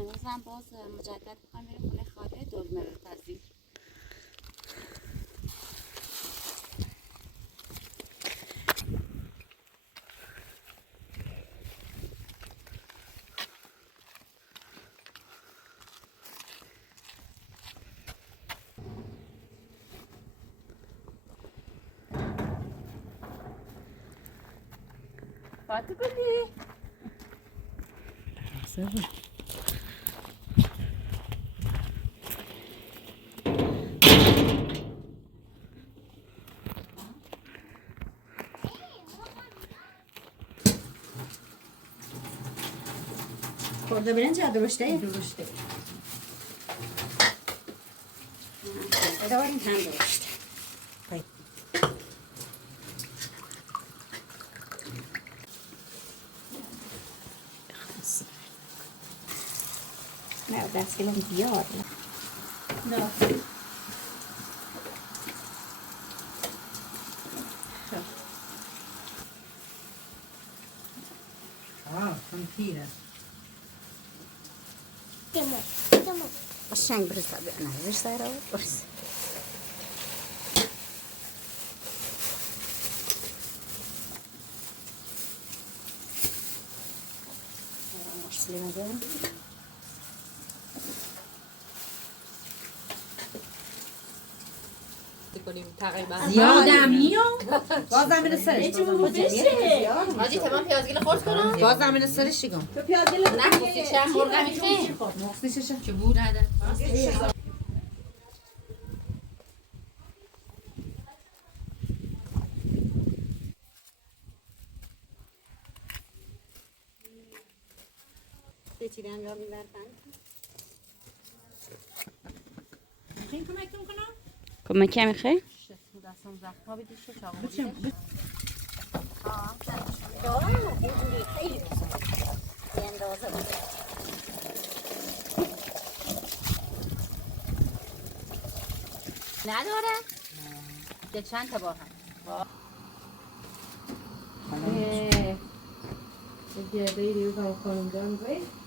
امروز هم باز مجدد میخوام بریم خونه خاله دلمه رو تزیین. فاطمه گلی خورده برنج درشته درشته داریم هم درشته نه دست کلم بیار نه هم پیره قشنگ برسه نه برسه رو برسه زیادم میاد بازم اینو سرش ماجی تمام پیازگیل خورد کنم بازم اینو سرش شگم تو پیازگیل نه خوصی چند مرغم میخوای مخصی چشه که بود نداره بچیدم یا میبردن میخوایی کمکتون کنم؟ کمک کمی خیلی؟ دستم زخما بیدی شد چاقو بیدی خیلی اندازه بوده نداره؟ یه چند تا با هم گرده ای دیو کنم خانم جان باید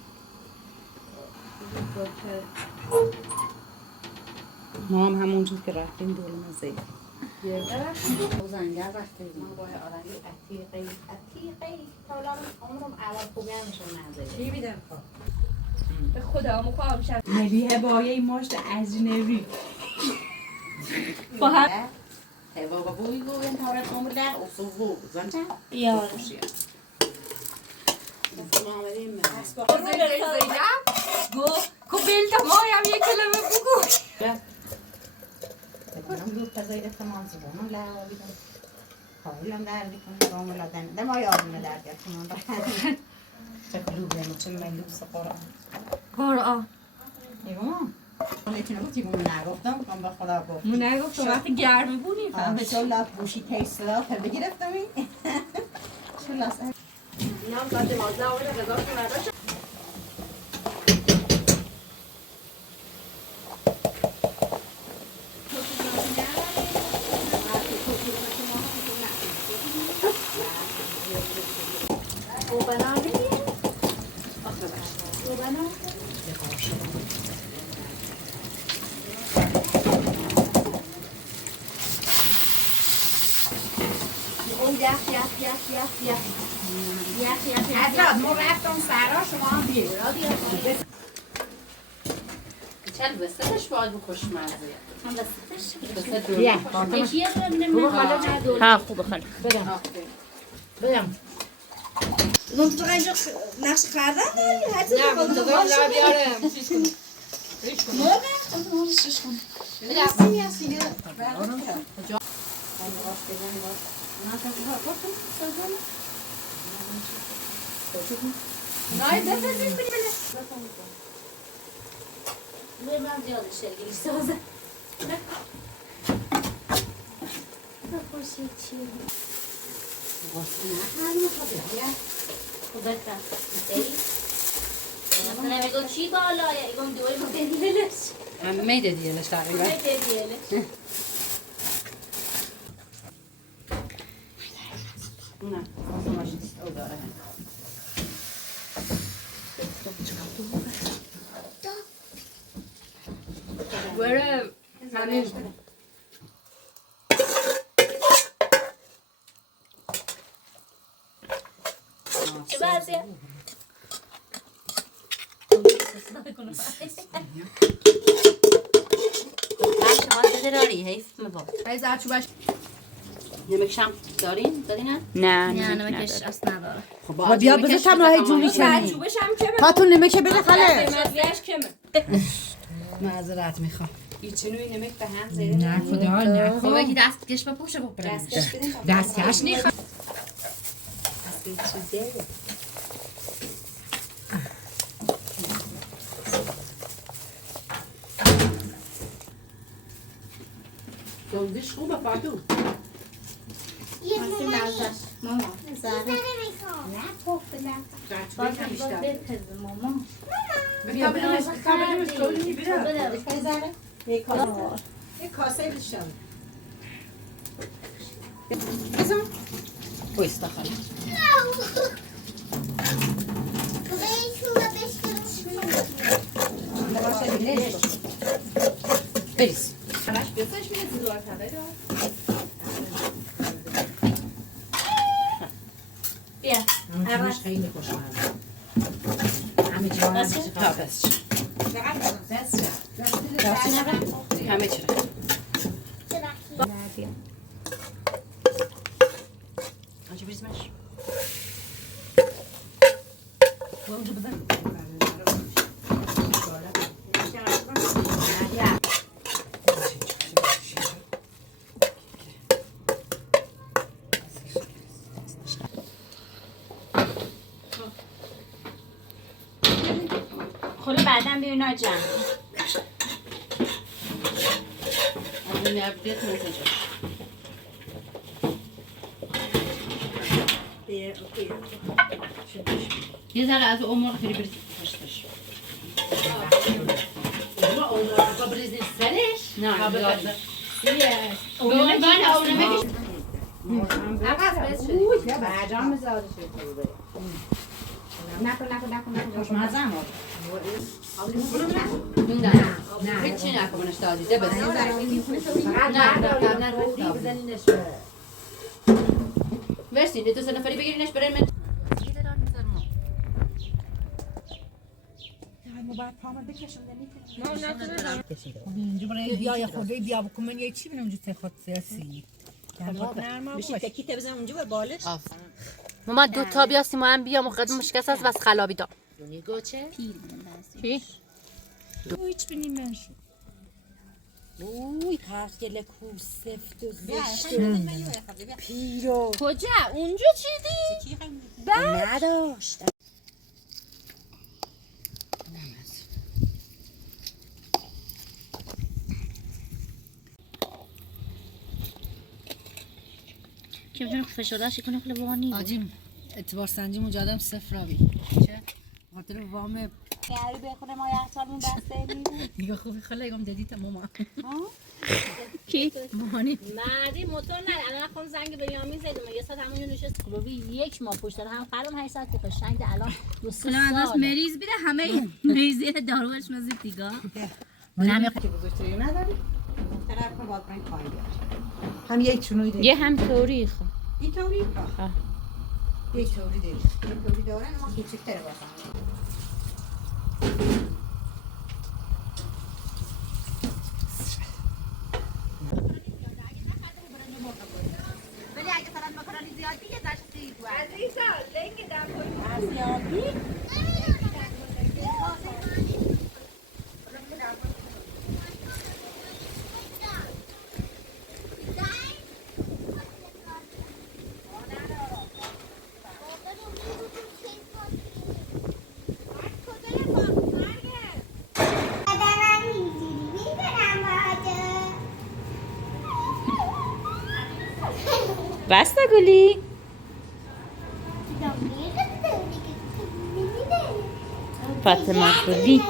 ما هم همونجور که رفتیم دولمه زید گرده او زنگر وقتی من با آرنگی عتیقی تا الان عمرم اول خوبی همشون نزده چی بیدم خواهد؟ به خدا مخواهم شد ملیه بایه ماشت اجنبی با هم هوا با بوی گوی انتظارت عمر در اصول زنده یار گو کو بلتا مایم یک کلمه بگو بکنم دور تزاید تمام زبانم لعوا بیدم حالم در بیکنم رام لدن دم آی آبونه در بیکنم چه کلوبه چه ملوس قرآن ایوان نمیتونم گفتی اونو نگفتم کام به خدا گفت مو نگفتم وقتی گرمه بونی به چون بوشی تیسته پر بگیرفتم این چون لاس نام بعد 12 آمده غذا رو نداشت حضرت ما رفتم سرا شما هم بیرون چند وسطش باید بکشمرزه هم دستش وسط بیا یکیه ها خوبه خیلی بدم منطقه اینجا نقش خردن داری؟ نه منطقه لا بیارم مرغ؟ شش کن دستی هستی نه بفرستید بری بله من زیاده شرگیری سازه بخوشید چی خوبه ای مثلا میگو چی بالایه ایگم دوی رو بدیلش همه دیدیلش تقریبا بدیلش نه ماشین او داره بره همین چه وضعیه؟ شما بده داری حیف میباد ای زرچوبش نمکشم دارین؟ دارین هم؟ نه نه نمکش اصلا نداره. خب بیا بذار تم راه جوری کنی زرچوبش هم کمه پاتون نمکه بده خاله مزهش کمه معذرت میخوام ایچنوی نمک به هم زیده نه خدا نه خب یکی دستکش بپوشه بپره. دستکش نیخوام سوزش خوبه فاتو ماما زرچوبه هم بیشتر بپزه ماما. کابلمش کلی بیره یک کاسه بیشتر بزن بایستا خاله بریز بیا. همش خیلی خوشمزه همه جا بس همه چی آنچه بریزمش خلا بعدم بیای ناجم. از این بیاد منتجه یه ذره از اون مرغ خیلی بریز پشتش با بریزی سرش نه برجام بذارش خوشمزه هم هیچی نکنش دادی ده بس ورسین دو سه نفری بگیرینش برین من اینجا برای بیا خورده بیا بکن من یه چی بینم اونجا تخت سیاسی بشی تکیت بزن اونجا به بالش ماما دو تا بیاستی ما هم بیا مقدم مشکست هست بس خلابی دا گوچه؟ پیل چی؟ هیچ بینیم منشو اوی قرقل کو سفت و زشت پیرو کجا؟ اونجا چیدی؟ نداشت که میتونه فشاردهش کنه خیلی بانی آجیم اعتبار سنجی مجادم صفر آبی چه؟ خاطر وام گری بخونه ما یخچالمون بسته نیست. دیگه خوبی خاله اگم دادی تمام کی؟ مامانی مردی موتور نه الان خون زنگ بنیامین زدم یه ساعت همونجا نشست بابی یک ماه پشت سر هم خرم 8 ساعت قشنگ الان 2 سال از مریض بیده همه مریضی داروش مزید دیگه نمی که بزرگتری نداری؟ طرف کن باید برین پایین بیار هم یک چونوی داری یه هم توری خب این توری؟ یک توری داری یک توری داره اما کوچکتره باسم ولی اگه فرض مکرونی زیادی یه داشتی تو عزیزا لنگ در زیادی؟ بسته گلی فاطمه گلی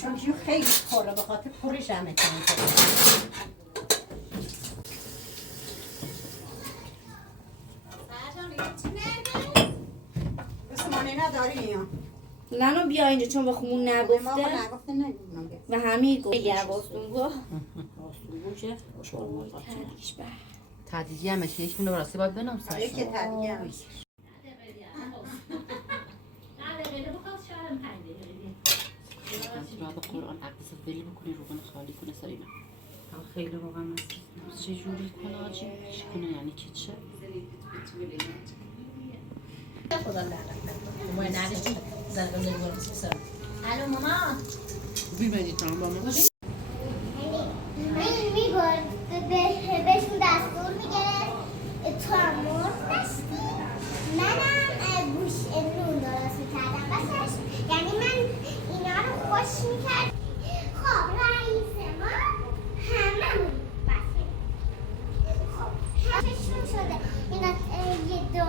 چون که خیلی پره به خاطر پرش همه تنید داریم نانو بیا اینجا چون با خمون نگفته نگفته نگیم و همین گفت یه عواستون گفت تعدیدی همه که یک مونه براستی باید بنامسن یکی تدیگه هم را به قرآن عقیصه ولی بکنی روغن خالی کنه سرینا خیلی واقعا چه جوری کنه آجی چی کنه یعنی که چه خدا لعنت ما نداشتیم زنگان داری باید بسیار الو ماما بیبینید هم با ما میگرد بهشون دستور میگرد تو هم مرد نشتی منم گوش نون درست میکردم بسش یعنی من اینا رو خوش میکرد خب رئیس ما هممون بسه خب همشون شده اینا یه